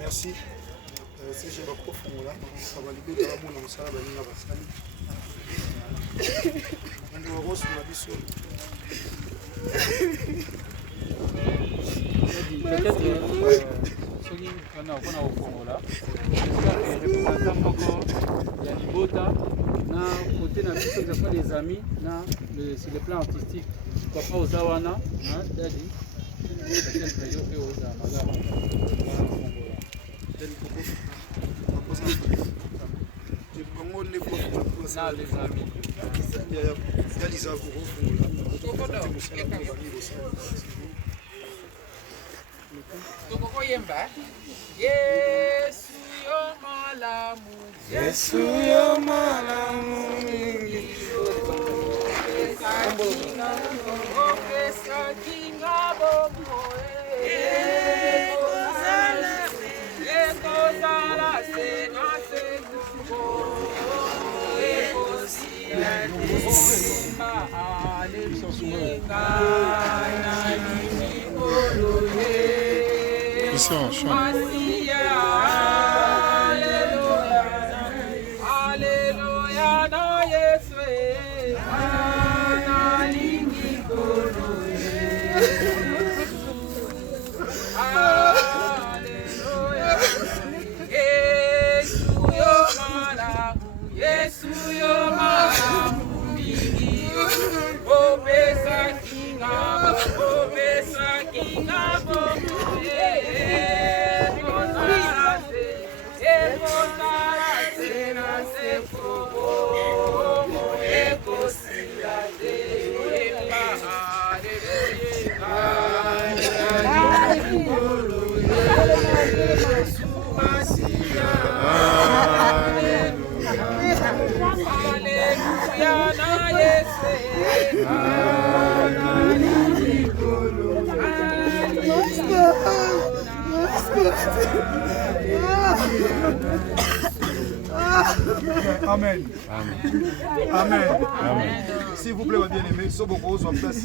Merci. C'est j'ai beaucoup fumula. Ça va libérer la mona musala balinga basali. Ndio warosu na biso. Soki kana okona okongola. Représentant moko ya libota na côté na biso de les amis na sur le plan artistique. Papa ozawana, hein, daddy. Peut-être que yo pe oza magaba. Na les amis. Yesu yo malamu mingi. Amen. Amen. Amen. S'il vous plaît, ma bien-aimée, sois beaucoup en place.